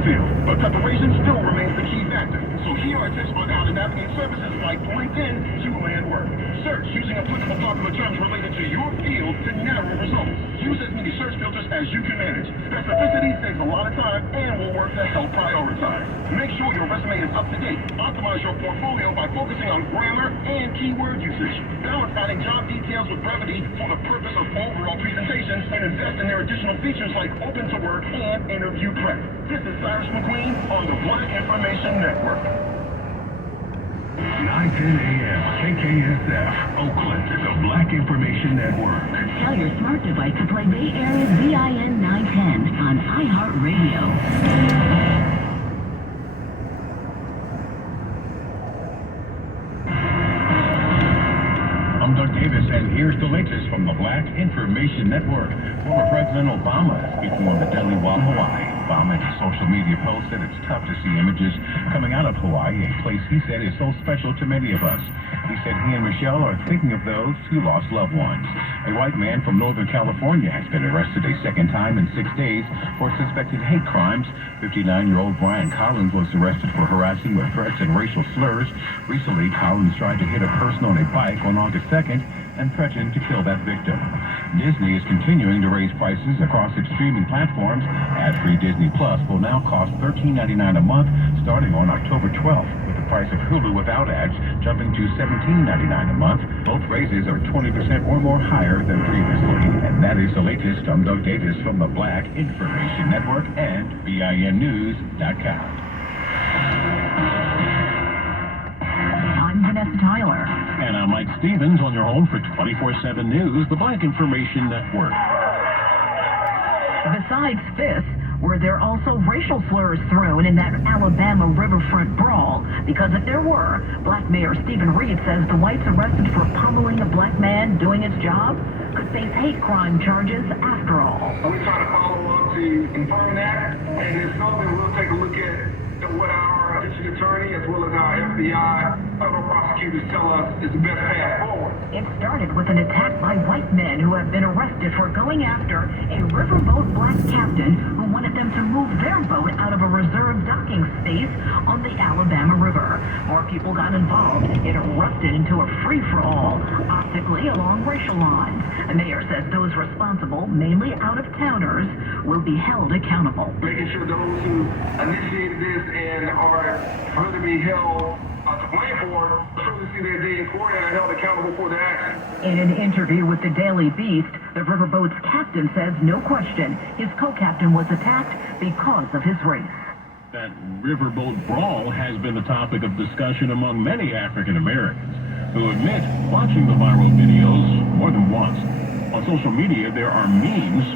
playing field, but preparation still remains the key factor. So here are tips on how to navigate services like LinkedIn to land work. Search using applicable popular terms related to your field to narrow results. Use as many search filters as you can manage. Specificity saves a lot of time and will work to help prioritize. Make sure your resume is up to date. Optimize your portfolio by focusing on grammar and keyword usage. Balance adding job details with brevity for the purpose of overall presentations, and invest in their additional features like open to work and interview prep. This is Cyrus McQueen on the Black Information Network. 9:10 a.m. KKSF, Oakland, the Black Information Network. Tell your smart device to play Bay Area's VIN 910 on iHeartRadio. I'm Doug Davis, and here's the latest from the Black Information Network. Former President Obama is speaking on the deadly war in Hawaii. Obama in a social media post said it's tough to see images coming out of Hawaii, a place he said is so special to many of us. He said he and Michelle are thinking of those who lost loved ones. A white man from Northern California has been arrested a second time in 6 days for suspected hate crimes. 59-year-old Brian Collins was arrested for harassing with threats and racial slurs. Recently, Collins tried to hit a person on a bike on August 2nd and threatened to kill that victim. Disney is continuing to raise prices across its streaming platforms. Ad-free Disney Plus will now cost $13.99 a month starting on October 12th, with the price of Hulu without ads jumping to $17.99 a month. Both raises are 20% or more higher than previously. And that is the latest. I'm Doug Davis from the Black Information Network and BINnews.com. I'm Vanessa Tyler. And I'm Mike Stevens on your home for 24/7 News, the Black Information Network. Besides fists, were there also racial slurs thrown in that Alabama riverfront brawl? Because if there were, Black Mayor Stephen Reed says the whites arrested for pummeling a black man doing his job could face hate crime charges after all. We're trying to follow up to confirm that, and it's something we'll take a look at what our district attorney as well as our FBI federal prosecutors tell us is the best path forward. It started with an attack by white men who have been arrested for going after a riverboat black captain who wanted them to move their boat out of a reserved docking space on the Alabama River. More people got involved. It erupted into a free-for-all, optically along racial lines. The mayor says those responsible, mainly out-of-towners, will be held accountable. Making sure those who initiated this and are going to be held to blame for truly see their day in court and are held accountable for their actions. In an interview with the Daily Beast, the riverboat's captain says no question his co-captain was attacked because of his race. That riverboat brawl has been the topic of discussion among many African Americans who admit watching the viral videos more than once. On social media, there are memes